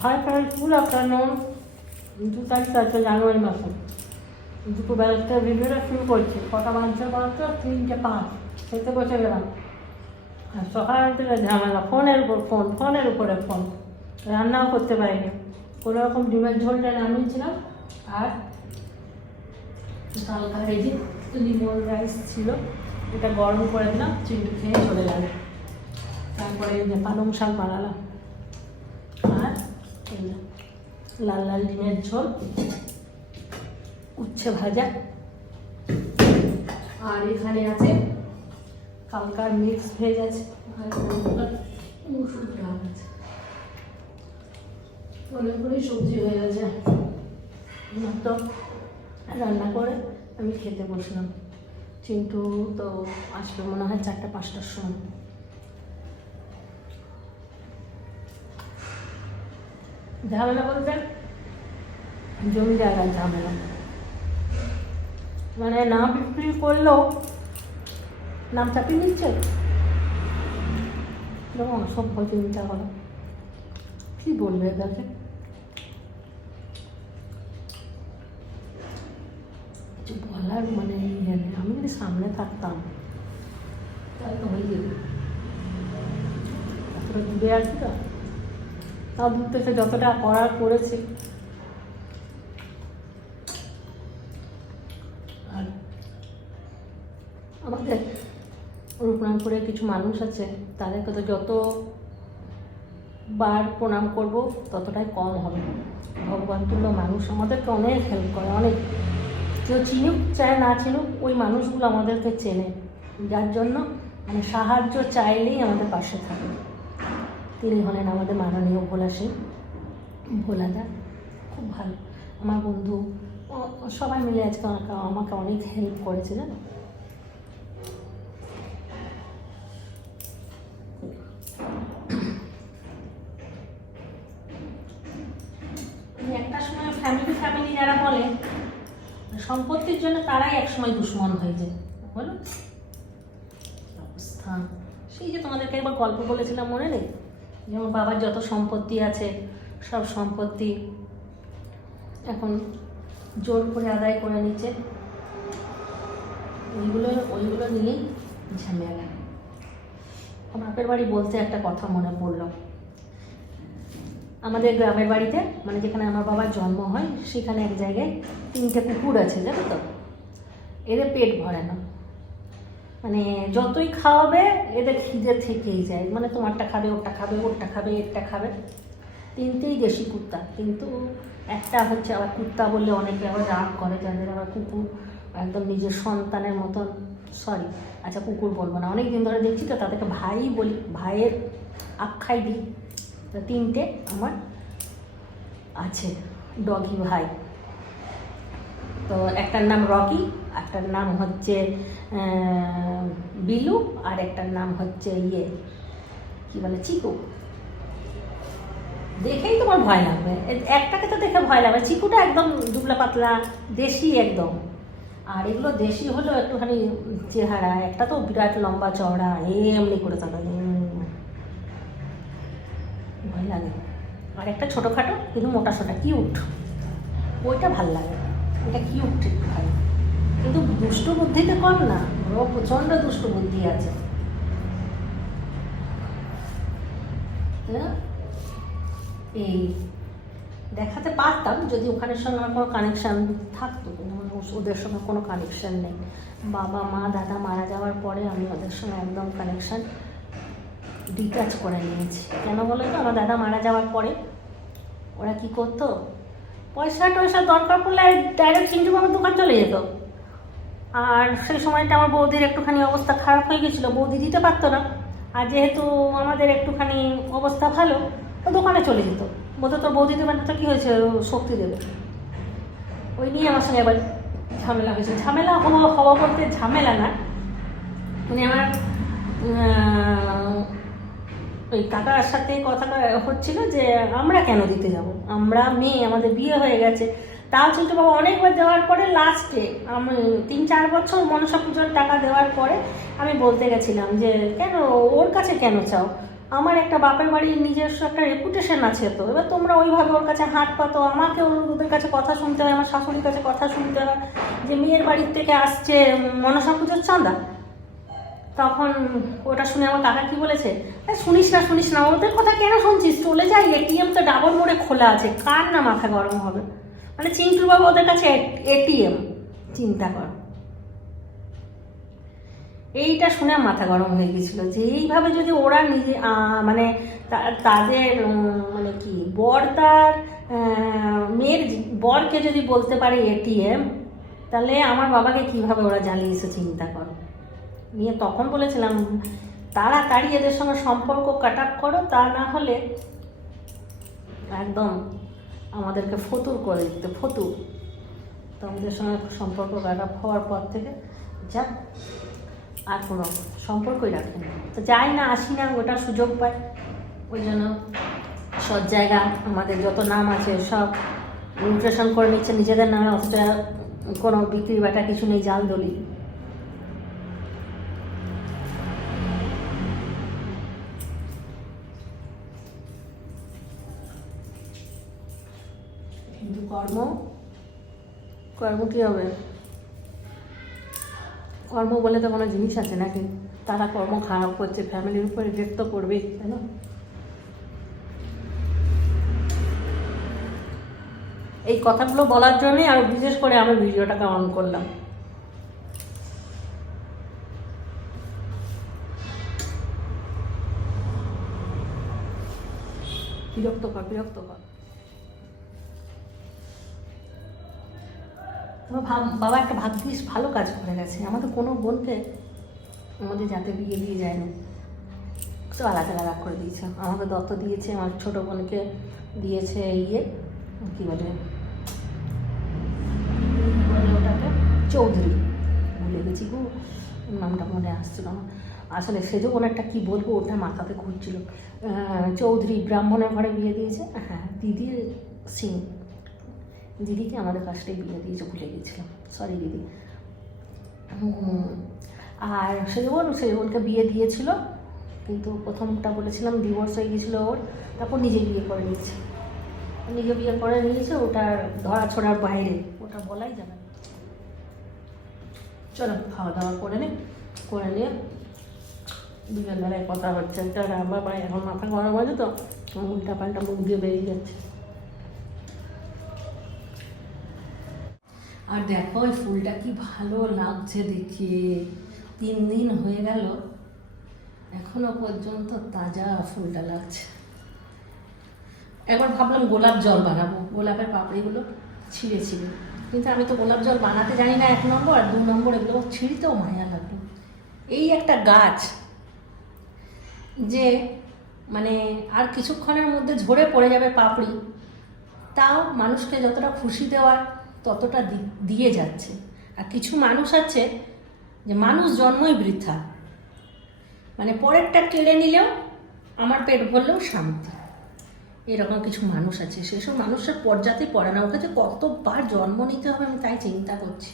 Hi friends good afternoon দু তারিখ আছে জানুয়ারি মাসে দুপুরবেলা থেকে ভিডিওটা শুরু করছি কটা বাজছে বলতো তিনটে পাঁচ খেতে বসে গেলাম আর সকাল থেকে ঝামেলা ফোনের উপর ফোন ফোনের উপরে ফোন রান্নাও করতে পারিনি কোনো রকম ডিমের ঝোলটা নামিয়েছিলাম আর হালকা যে লিমন রাইস ছিল এটা গরম করে দিলাম চিন্টু খেয়ে চলে গেল তারপরে পালং শাক বানালাম লাল লাল ডিমের ঝোল উচ্ছে ভাজা। আর এখানে আছে কালকার মিক্স ভেজ আছে। মুসুর ডাল আছে। অনেকগুলোই সবজি হয়ে গেছে। তো রান্না করে আমি খেতে বসলাম। চিন্টু তো আসবে মনে হয় চারটা পাঁচটার সময়। ঝামেলা বলতে? জমি জায়গার ঝামেলা। মানে না বিক্রি করলেও নাম চাপিয়ে নিচ্ছে? এরকম অসভ্য চিন্তা করো কী বলবে এটাকে কিছু বলার মানে আমি যদি সামনে থাকতাম, তাহলে হয়ে যেত। দূরে আছি তো। তাও যতটা করার করেছি। আর আমাদের রূপনামপুরে কিছু মানুষ আছে তাদেরকে তো যত বার প্রণাম করব, ততটাই কম হবে। ভগবান তুল্য মানুষ আমাদেরকে অনেক হেল্প করে, অনেক। কেউ চিনুক চায়, না চিনুক, ওই মানুষগুলো আমাদেরকে চেনে। যার জন্য মানে সাহায্য চাইলেই আমাদের পাশে থাকে তিনি হলেন আমাদের মাননীয় ভোলা সিং ভোলাদা খুব ভালো। আমার বন্ধু সবাই মিলে আজকে আমাকে আমাকে অনেক হেল্প করেছে, জানো? একটা সময় ফ্যামিলি ফ্যামিলি যারা বলে, সম্পত্তির জন্য তারাই একসময় দুশ্মন হয়ে যায়। বলো? অবস্থা? সেই যে তোমাদেরকে একবার গল্প বলেছিলাম, মনে নেই? যেমন বাবার যত সম্পত্তি আছে, সব সম্পত্তি এখন জোর করে আদায় করে নিচ্ছে। ওইগুলো ওইগুলো নিয়েই ঝামেলা। বাপের বাড়ি বলতে একটা কথা মনে পড়ল। আমাদের গ্রামের বাড়িতে মানে যেখানে আমার বাবার জন্ম হয়, সেখানে এক জায়গায় তিনটে কুকুর আছে, জানো তো? এদের পেট ভরে না। মানে যতই খাওয়াবে, এদের খিদে থেকেই যায়। মানে তোমারটা খাবে ওটা খাবে, ওরটা খাবে, এরটা খাবে। তিনটেই দেশি কুত্তা কিন্তু একটা হচ্ছে আবার কুত্তা বললে অনেকে আবার রাগ করে, যাদের আবার কুকুর একদম নিজের সন্তানের মতন। সরি আচ্ছা কুকুর বলব না। অনেক দিন ধরে দেখছি তো তাদেরকে ভাই বলি, ভাইয়ের আখ্যাই দিই। তিনটে আমার আছে ডগি ভাই। তো একটার নাম রকি, একটার নাম হচ্ছে বিলু, আর একটার নাম হচ্ছে ইয়ে কি বলে, চিকু। দেখেই তোমার ভয় লাগবে। একটাকে তো দেখে ভয় লাগবে। চিকুটা একদম দুবলা পাতলা, দেশি একদম। আর এগুলো দেশি হলেও একটুখানি চেহারা, একটা তো বিরাট লম্বা চওড়া, এমনি করে উম। ভয় লাগে। আর একটা ছোটোখাটো, কিন্তু মোটা সোটা, কিউট। ওইটা ভালো লাগে। ওটা কিউট ভাই কিন্তু দুষ্ট বুদ্ধিতে কম না ওর প্রচণ্ড দুষ্ট বুদ্ধি আছে। হ্যাঁ? এই, দেখাতে পারতাম যদি ওখানের সঙ্গে আমার কোনো কানেকশান থাকতো ওদের সঙ্গে কোনো কানেকশান নেই। বাবা, মা, দাদা মারা যাওয়ার পরে আমি ওদের সঙ্গে একদম কানেকশান ডিটাচ করে নিয়েছি। কেন বলো তো? আমার দাদা মারা যাওয়ার পরে ওরা কি করতো? পয়সা টয়সা দরকার পড়লে ডাইরেক্ট চিন্টু বাবার দোকান চলে যেত। আর সেই সময়টা আমার বৌদির একটুখানি অবস্থা খারাপ হয়ে গেছিল, বৌদি দিতে পারতো না। আর যেহেতু আমাদের একটুখানি অবস্থা ভালো, তো দোকানে চলে যেত। বলতো, তোর বৌদি দেবে না, তো কী হয়েছে? শক্তি দেবে। ওই নিয়ে আমার সঙ্গে এবার ঝামেলা হয়েছে। ঝামেলা হওয়া হওয়া বলতে ঝামেলা না। মানে আমার ওই কাকার সাথে কথা হচ্ছিল যে, আমরা কেন দিতে যাব? আমরা মেয়ে, আমাদের বিয়ে হয়ে গেছে। তাও চিন্টু বাবা অনেকবার দেওয়ার পরে লাস্টে আমি তিন চার বছর মনসা পুজোর টাকা দেওয়ার পরে আমি বলতে গেছিলাম যে, কেন, ওর কাছে কেন চাও? আমার একটা বাপের বাড়ির নিজস্ব একটা রেপুটেশন আছে তো। এবার তোমরা ওইভাবে ওর কাছে হাত পাতো, আমাকে ওদের কাছে কথা শুনতে হয়, আমার শাশুড়ির কাছে কথা শুনতে হয় যে, মেয়ের বাড়ির থেকে আসছে মনসা পুজোর চাঁদা। তখন ওটা শুনে আমার কাকা কি বলেছে? "এ, শুনিস না শুনিস না ওদের কথা কেন শুনছিস? চলে যাই এটিএম তো ডাবল মোড়ে খোলা আছে কার না মাথা গরম হবে? মানে চিন্টুর বাবু ওদের কাছে এটিএম চিন্তা কর। এইটা শুনে মাথা গরম হয়ে গেছিল যে এইভাবে যদি ওরা নিজে মানে তাদের মানে কি বর তার মেয়ের বরকে যদি বলতে পারে এটিএম তাহলে আমার বাবাকে কীভাবে ওরা জ্বালিয়েছে চিন্তা করো। নিয়ে তখন বলেছিলাম, তাড়াতাড়ি এদের সঙ্গে সম্পর্ক কাট আপ করো, তা না হলে একদম আমাদেরকে ফতুর করে দিতে, ফতুর। তো আমাদের সঙ্গে সম্পর্ক কাট আপ হওয়ার পর থেকে যাক, আর কোনো সম্পর্কই রাখে না। তো যাই না, আসি না, ওটা সুযোগ পায় ওই জন্য সব জায়গা, আমাদের যত নাম আছে সব রেজিস্ট্রেশন করে নিচ্ছে, নিজেদের নামে অতটা কোনো বিক্রি বাটা কিছু নেই, জাল দলি কর্ম? কর্ম কী হবে? কর্ম বলে তো কোনো জিনিস আছে নাকি? তারা কর্ম খারাপ করছে, ফ্যামিলির উপরে ইফেক্ট তো করবেই, তাই না? এই কথাগুলো বলার জন্যই আর বিশেষ করে আমি ভিডিওটাকে অন করলাম। বিরক্তকর বিরক্তকর তোমার ভাব- বাবা একটা ভাগ্যিস ভালো কাজ করে গেছে। আমাদের কোনো বোনকে আমাদের যাতে বিয়ে দিয়ে যায়নি সব আলাদা আলাদা করে দিয়েছে। আমাকে দত্ত দিয়েছে, আমার ছোটো বোনকে দিয়েছে ইয়ে কী বলে? ওটাকে? চৌধুরী। ভুলে গেছি গো, নামটা মনে আসছিল না। আসলে সেজো কোনো একটা কী বলব, ওটা মাথাতে ঘুরছিল। চৌধুরী ব্রাহ্মণের ঘরে বিয়ে দিয়েছে। হ্যাঁ দিদির সিং। দিদিকে আমাদের কাছটাই বিয়ে দিয়েছে ভুলে গেছিলাম। সরি দিদি। আর সেজবন, সেজবনকে বিয়ে দিয়েছিল, কিন্তু প্রথমটা বলেছিলাম ডিভোর্স হয়ে গেছিল ওর, তারপর নিজে বিয়ে করে নিয়েছে। নিজে বিয়ে করে নিয়েছে ওটার ধরা ছোড়ার বাইরে, ওটা বলাই যাবে চলো খাওয়া দাওয়া করে নে, করে নিয়ে দুজন বেলায় কথা হচ্ছে। তার বাবা এখন মাথা গরম আছে তো উল্টা পাল্টা মুখ দিয়ে বেরিয়ে যাচ্ছে। আর দেখো ওই ফুলটা কি ভালো লাগছে দেখে। তিন দিন হয়ে গেল, এখনও পর্যন্ত তাজা ফুলটা লাগছে। একবার ভাবলাম গোলাপ জল বানাবো, গোলাপের পাপড়িগুলো ছিঁড়ে ছিঁড়ে। কিন্তু আমি তো গোলাপ জল বানাতে জানি না এক নম্বর আর দু নম্বর, এগুলো ছিঁড়িতেও মায়া লাগল। এই একটা গাছ যে মানে আর কিছুক্ষণের মধ্যে ঝরে পড়ে যাবে পাপড়ি, তাও মানুষকে যতটা খুশি দেওয়ার ততটা দিয়ে যাচ্ছে। আর কিছু মানুষ আছে যে মানুষ জন্মই বৃথা। মানে পরেরটা কেড়ে নিলেও আমার পেট ভরলেও শান্তি। এরকম কিছু মানুষ আছে। সেসব মানুষের পর্যাতে পড়ে না। ওকে যে কতবার জন্ম নিতে হবে আমি তাই চিন্তা করছি।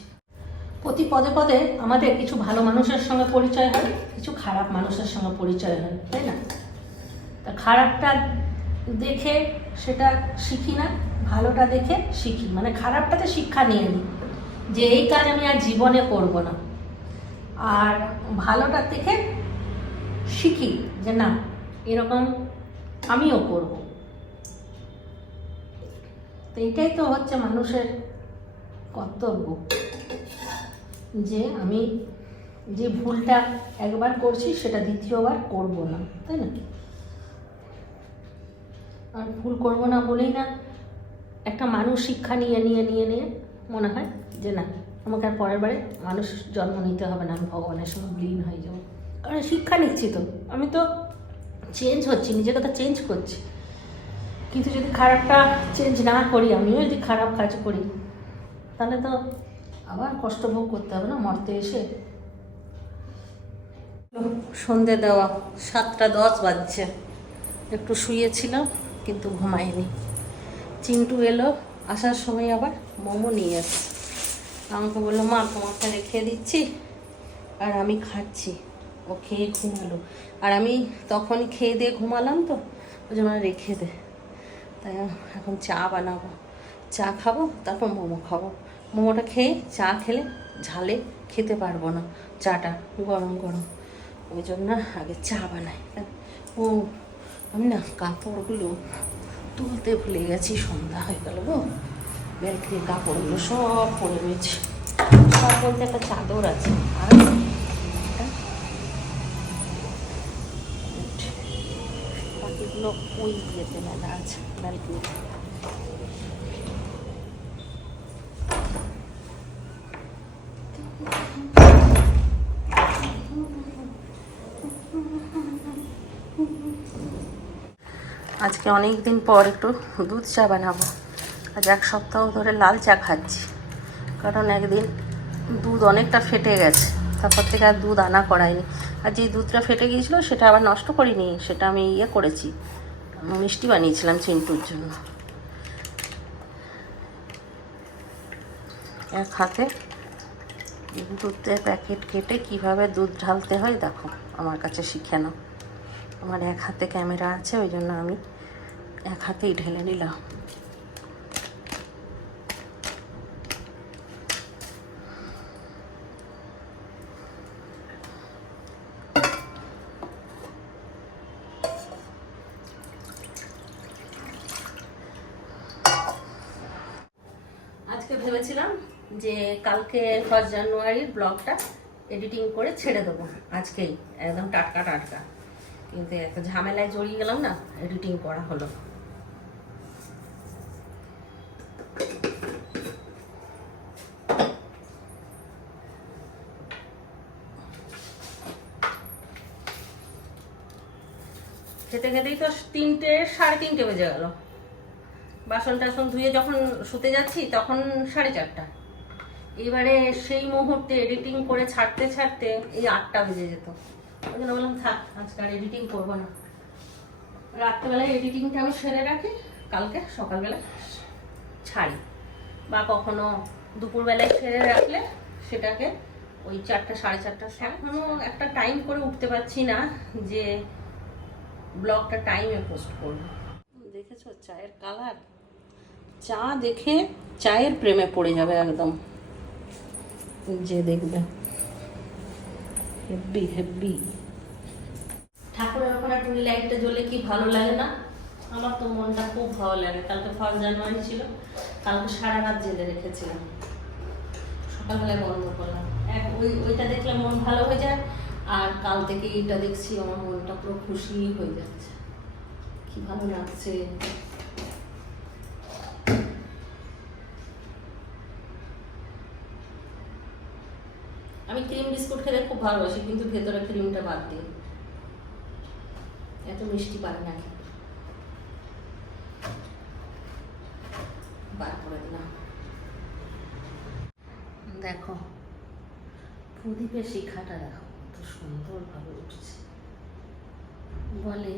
প্রতি পদে পদে আমাদের কিছু ভালো মানুষের সঙ্গে পরিচয় হয়, কিছু খারাপ মানুষের সঙ্গে পরিচয় হয়, তাই না? তা খারাপটা দেখে সেটা শিখি না, ভালোটা দেখে শিখি। মানে খারাপটাতে শিক্ষা নিয়ে নিই। যে এই কাজ আমি আর জীবনে করব না। আর ভালোটা দেখে শিখি যে না, এরকম আমিও করব। তো এটাই তো হচ্ছে মানুষের কর্তব্য। যে আমি যে ভুলটা একবার করছি, সেটা দ্বিতীয়বার করব না। তাই না? আর ভুল করব না বলেই না একটা মানুষ শিক্ষা নিয়ে নিয়ে নিয়ে নিয়ে মনে হয় যে না, আমাকে আর পরের বারে মানুষ জন্ম নিতে হবে না, আমি ভগবানের সঙ্গে বিলীন হয়ে যাব। কারণ শিক্ষা নিচ্ছি তো, আমি তো চেঞ্জ হচ্ছি, নিজেকে তো চেঞ্জ করছি। কিন্তু যদি খারাপটা চেঞ্জ না করি, আমিও যদি খারাপ কাজ করি, তাহলে তো আবার কষ্ট ভোগ করতে হবে না, মরতে এসে। সন্ধে দেওয়া, সাতটা দশ বাজছে, একটু শুয়েছিলাম। কিন্তু ঘুমাইনি চিন্টু এলো, আসার সময় আবার মোমো নিয়ে এসছে। আমাকে বলল, মা, তোমারটা রেখে দিচ্ছি, আর আমি খাচ্ছি। ও খেয়ে ঘুমালো। আর আমি তখন খেয়ে দিয়ে ঘুমালাম তো ওই জন্য রেখে দে। তাই এখন চা বানাবো। চা খাব, তারপর মোমো খাব। মোমোটা খেয়ে চা খেলে ঝালে খেতে পারব না। চাটা গরম গরম। ওই জন্য আগে চা বানাই। ও আমি না কাপড়গুলো তুলতে ভুলে গেছি, সন্ধ্যা হয়ে গেল গো। ব্যালকনির কাপড়গুলো সব পরে রয়েছে। সব বলতে একটা চাদর আছে। আর বাকিগুলো ওই ইয়েতে মেলা আছে, ব্যালকনিতে। আজকে অনেক দিন পর একটু দুধ চা বানাবো। আজ এক সপ্তাহ ধরে লাল চা খাচ্ছি। কারণ একদিন দুধ অনেকটা ফেটে গেছে। তারপর থেকে আর দুধ আনা করায়নি আর যে দুধটা ফেটে গিয়েছিল, সেটা আবার নষ্ট করিনি। সেটা আমি ইয়ে করেছি। মিষ্টি বানিয়েছিলাম চিন্টুর জন্য। এক হাতে দুধের প্যাকেট কেটে কীভাবে দুধ ঢালতে হয়, দেখো। আমার কাছে শিখে নাও। আমার এক হাতে ক্যামেরা আছে, ওই জন্য আমি এক হাতেই ঢেলে নিলাম। আজকে ভেবেছিলাম যে কালকে ফার্স্ট জানুয়ারির ব্লগটা এডিটিং করে ছেড়ে দেবো আজকেই, একদম টাটকা টাটকা। কিন্তু একটা ঝামেলায় জড়িয়ে গেলাম না এডিটিং করা হলো। খেতে খেতেই তো তিনটে, সাড়ে তিনটে বেজে গেল। বাসন টাসন ধুয়ে যখন শুতে যাচ্ছি, তখন সাড়ে চারটা। এবারে সেই মুহূর্তে এডিটিং করে ছাড়তে ছাড়তে এই আটটা বেজে যেত। ওই জন্য বললাম, থাক, আজকে আর এডিটিং করব না। রাত্রেবেলায় এডিটিংটা আমি সেরে রাখি, কালকে সকালবেলা ছাড়ি। বা কখনো দুপুরবেলায় সেরে রাখলে সেটাকে ওই চারটা, সাড়ে চারটার সময়। এখনও একটা টাইম করে উঠতে পারছি না যে ব্লগটা টাইমে পোস্ট করব। দেখেছ? চায়ের কালার। চা দেখে চায়ের প্রেমে পড়ে যাবে একদম। যে দেখবে। হেব্বি হেব্বি। ঠাকুরের ওখানে টুনি লাইটটা জ্বলে কি ভালো লাগে না? আমার তো মনটা খুব ভালো লাগে। কালকে ফার্স্ট জানুয়ারি ছিল। কালকে সারা রাত জেলে রেখেছিলাম। সকালবেলায় বন্ধ করলাম। এক ওই ওইটা দেখলে মন ভালো হয়ে যায়। আর কাল থেকে এটা দেখছি আমার মনটা পুরো খুশি হয়ে যাচ্ছে। কি ভালো লাগছে। আমি ক্রিম বিস্কুট খেতে খুব ভালোবাসি, কিন্তু ভেতরে ক্রিমটা বাদ দিই। এত মিষ্টি পারি না খেতে। দেখো, প্রদীপের শিখাটা দেখো। কত সুন্দরভাবে উঠছে। বলে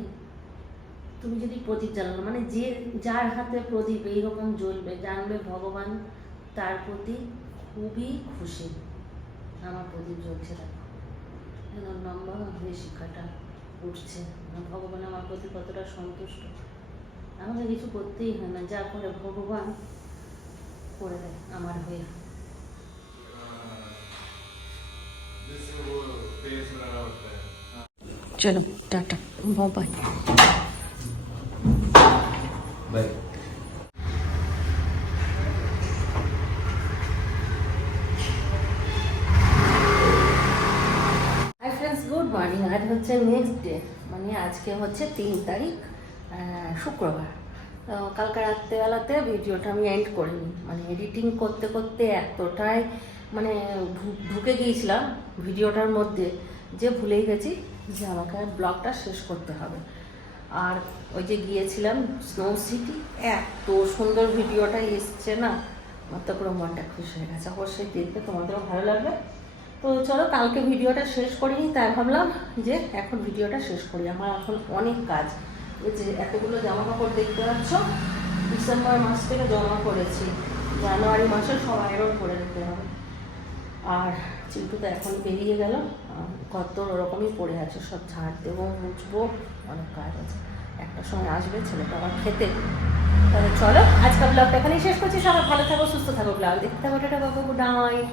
তুমি যদি প্রদীপ জ্বালানো মানে যে যার হাতে প্রদীপ এইরকম জ্বলবে জানবে ভগবান তার প্রতি খুবই খুশি। আমার প্রদীপ জ্বলছে দেখো। একদম হয়ে শিক্ষাটা উঠছে। ভগবান আমার প্রতি কতটা সন্তুষ্ট। আমাকে কিছু করতেই হয় না যা করে ভগবান করে দেয় আমার হয়ে। চলো, টাটা বাবাই. গুড মর্নিং আজ হচ্ছে নেক্সট ডে মানে আজকে হচ্ছে তিন তারিখ শুক্রবার। কালকে রাত্রেবেলাতে ভিডিওটা আমি এন্ড করিনি। মানে এডিটিং করতে করতে এতটাই মানে ঢুকে গিয়েছিলাম ভিডিওটার মধ্যে। যে ভুলেই গেছি যে আমাকে ব্লগটা শেষ করতে হবে। আর ওই যে গিয়েছিলাম স্নো সিটি এত সুন্দর ভিডিওটা এসছে না, আমার তো পুরো মনটা খুশি হয়ে গেছে। অবশ্যই দেখতে তোমাদেরও ভালো লাগবে। তো চলো, কালকে ভিডিওটা শেষ করিনি, তাই ভাবলাম যে এখন ভিডিওটা শেষ করি। আমার এখন অনেক কাজ। যে এতগুলো জামা কাপড় দেখতে পাচ্ছ, ডিসেম্বর মাস থেকে জমা করেছি জানুয়ারি মাসে সব আয়রন করে দিতে হবে। আর চিন্টু তো এখন বেরিয়ে গেল। কত ওরকমই পড়ে আছে, সব ঝাড় দেবো, মুছবো, অনেক কাজ আছে। একটা সময় আসবে, ছেলেটা আবার খেতে। তাহলে চলো আজকাল ব্লগটা এখানেই শেষ করছি। সবাই ভালো থাকো, সুস্থ থাকো ব্লগ দেখতে থাকো, টাটা, বাবু গুড নাইট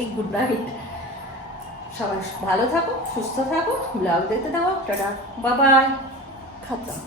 এই গুড নাইট সবাই ভালো থাকো, সুস্থ থাকো ব্লগ দেখতে থাকো, টাটা বাবাই খাতাম